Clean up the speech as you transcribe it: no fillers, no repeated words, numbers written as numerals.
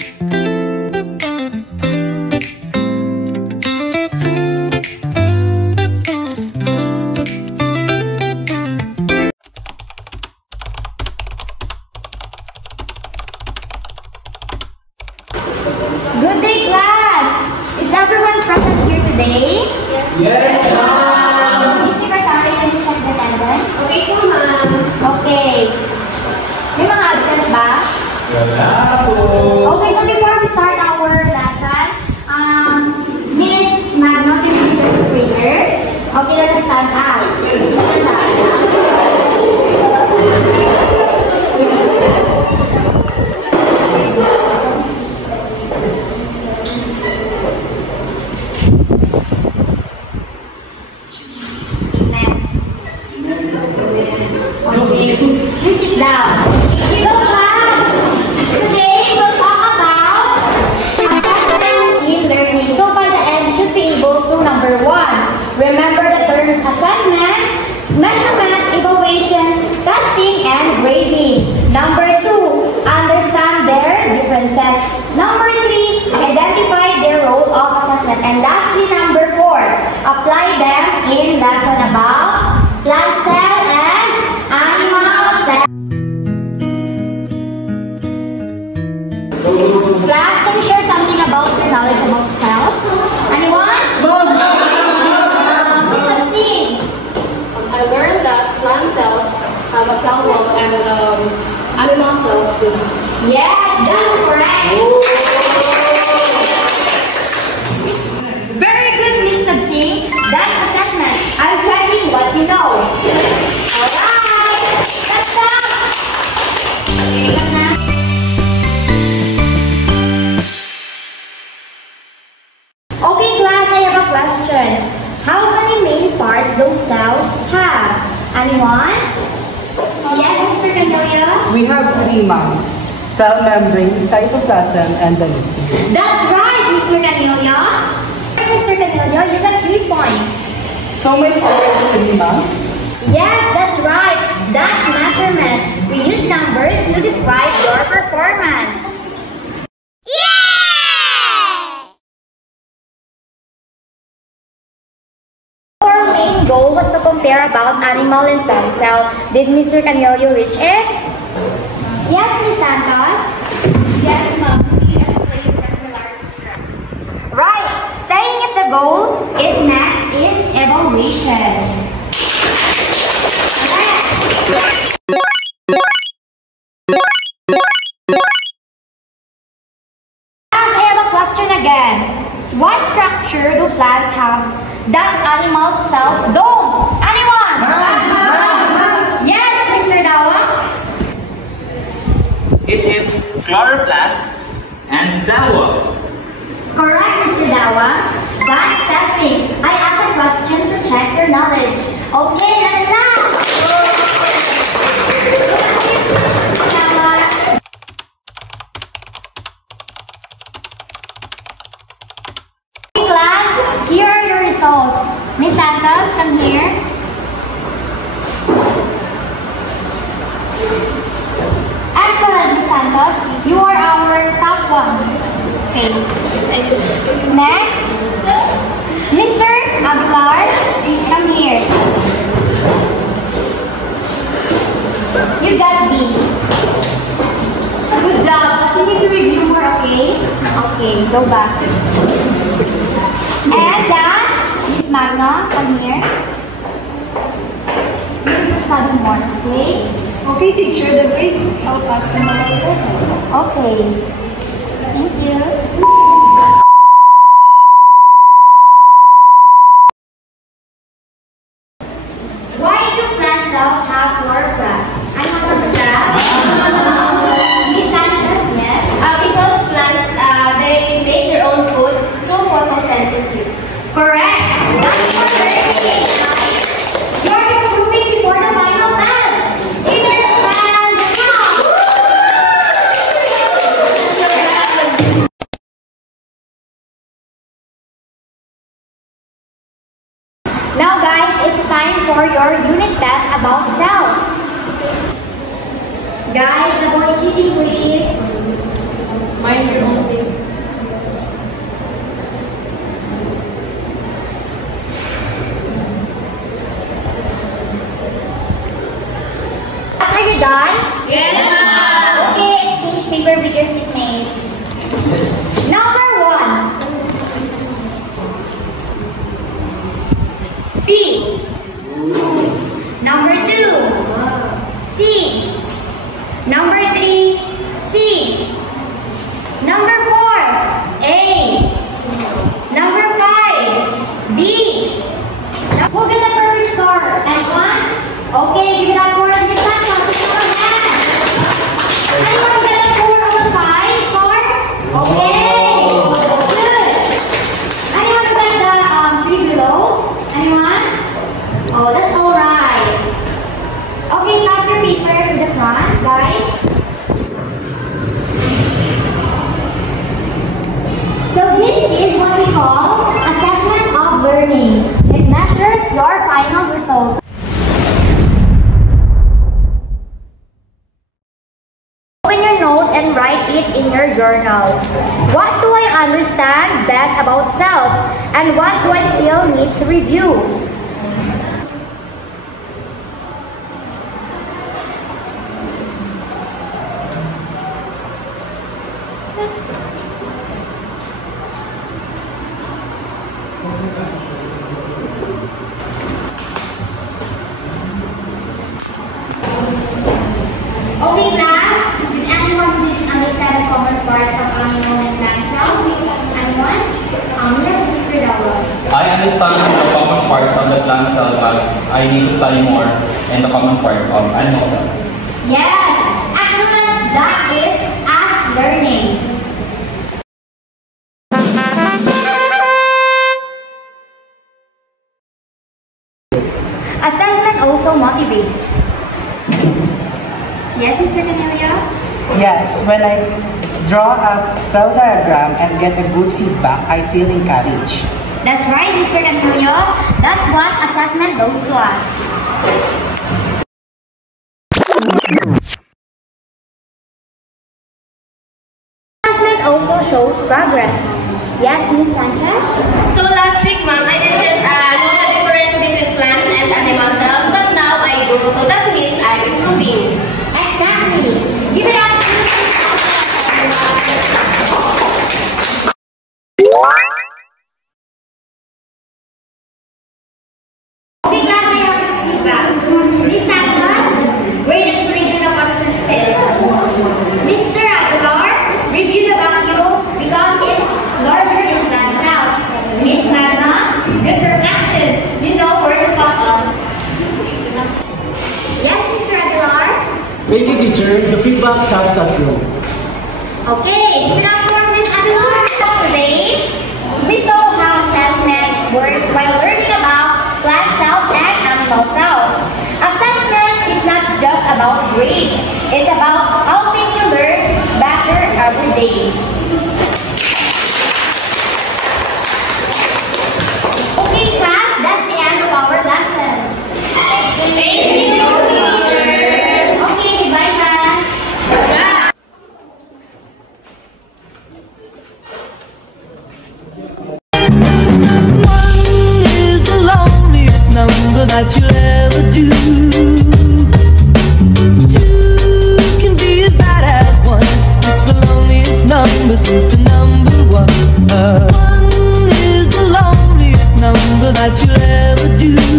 Good day, class! Is everyone present here today? Yes, ma'am! Miss Secretary, can you check the attendance? Okay po, ma'am. Okay. May mga absent ba? Wala po! Okay, so before we start our lesson, Miss Magno, can you just a prayer? Okay, let us stand up. Okay, please sit down. So class, today we'll talk about assessment in learning. So by the end, you should be able to number 1, remember the terms assessment, measurement, evaluation, testing, and grading. Number 2, understand their differences. Number 3, identify their role of assessment. And lastly, number 4, apply them in lesson about plant cell and animal cell. Class, can you share something about your knowledge about cells? Anyone? Something. I learned that plant cells have a cell wall and animal cells do. Yes, that's correct. Very good, Miss Sabsing. That's assessment. I'm checking what you know. Alright, that's up. Okay, class, I have a question. How many main parts those cells have? Anyone? Yes, Mr. Candelia? We have 3 months: cell membrane, cytoplasm, and the nucleus. That's right, Mr. Candelia. Mr. Candelia, you got 3 points. So my cell is 3 months. Yes, that's right. That's measurement. We use numbers to describe your performance. Our main goal was to compare about animal and plant cell. Did Mr. Canelio reach it? Yes, Ms. Santos? Yes, ma'am. We explained the similarities. Right. Saying if the goal is met is evaluation. Class, I have a question again. What structure do plants have that animal cells don't? Anyone? Yes, Mr. Dawa? It is chloroplast and cell wall. Correct, Mr. Dawa. That's testing. I asked a question to check your knowledge. Okay, let's laugh. Okay, class, here are your results. Miss Santos, come here. Excellent, Miss Santos. You are our top 1. Okay. Next, Mr. Aguilar, come here. You got B. Good job, but you need to review more, okay? Okay, go back. And last, Miss Magna, come here. You need to study more, okay? Okay, teacher, the grade will help us to know our level. Okay. Thank you. Why do plant cells have chloroplast? I have a class. Miss Sanchez, yes. Because plants, they make their own food through photosynthesis. Correct. That's correct. You're improving before the final test. Even plants count. Now guys, it's time for your unit test about cells. Guys, avoid cheating please. Mind your own write it in your journal. What do I understand best about cells? And what do I still need to review? Okay, class. Did anyone who didn't understand the common parts of animal and plant cells? Anyone? Yes, Mr. Dawa. I understand the common parts of the plant cell, but I need to study more in the common parts of animal cell. Yes, excellent. That is us learning. Assessment also motivates. Yes, Mr. Canelio? Yes, when I draw a cell diagram and get a good feedback, I feel encouraged. That's right, Mr. Canelio. That's what assessment does to us. Assessment also shows progress. Yes, Ms. Sanchez? So last week, ma'am, I didn't know the difference between plants and animal cells, but now I do. So that means I'm improving. Exactly. Give it up. Okay, class, I have a feedback. Miss Santos, great explanation of photosynthesis. Mr. Aguilar, review the vacuole because it's larger in plant cells. Miss Magna, good reflection. You know where to focus. Yes, Mr. Aguilar? Thank you, teacher. The feedback helps us grow. Okay, give it up for Miss Aguilar. Today, we saw how assessment works while learning about plant cells and animal cells. Assessment is not just about grades. It's about helping you learn better every day. Okay, class, that's the end of our lesson. Thank you, teacher. Okay, bye, class. Bye. One is the loneliest number that you'll ever do. Two can be as bad as one. It's the loneliest number since the number one. One is the loneliest number that you'll ever do.